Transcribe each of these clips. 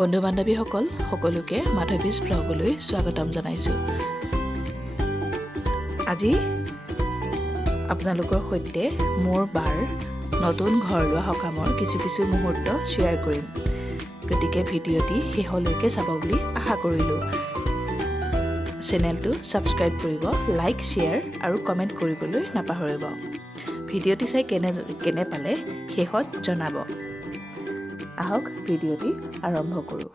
বন্ধু বান্ধৱীসকল সকলোকে মাধৱীজ ব্লগলৈ স্বাগতম জনাইছোঁ। আজি আপোনালোকৰ সৈতে মোৰ বাৰ নতুন ঘৰ লোৱা সকামৰ কিছু মুহূৰ্ত শ্বেয়াৰ কৰিম। গতিকে ভিডিঅ'টি শেষলৈকে চাব বুলি আশা কৰিলোঁ। চেনেলটো ছাবস্ক্ৰাইব কৰিব, লাইক, শ্বেয়াৰ আৰু কমেণ্ট কৰিবলৈ নাপাহৰিব। ভিডিঅ'টি চাই কেনে পালে শেষত জনাব। আহক ভিডিঅ'টি আৰম্ভ কৰোঁ।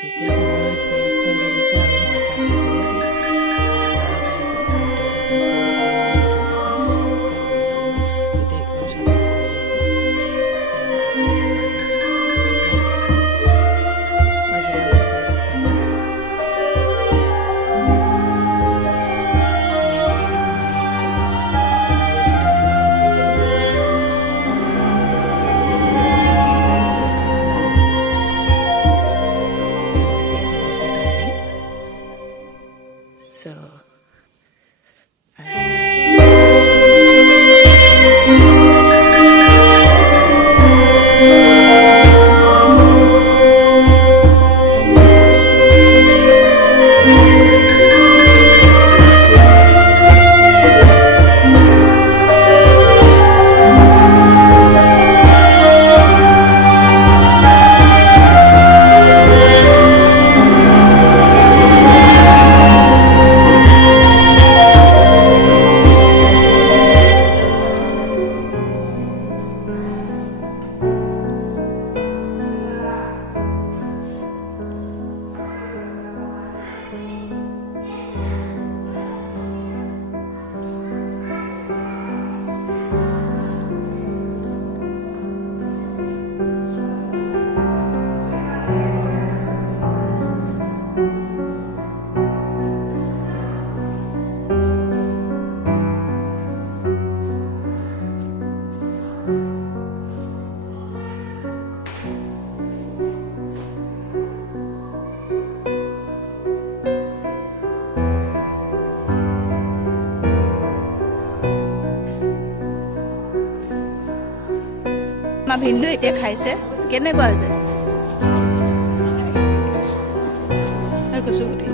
যেতিয়া সময় হৈছে 6 বাজিছে আৰু মই কাজি কৰি দি গোটেই ঘৰ চাফা হৈ গৈছে। আমাৰ ভিনদেউ এতিয়া খাইছে, কেনেকুৱা হৈছে? কচুগুটি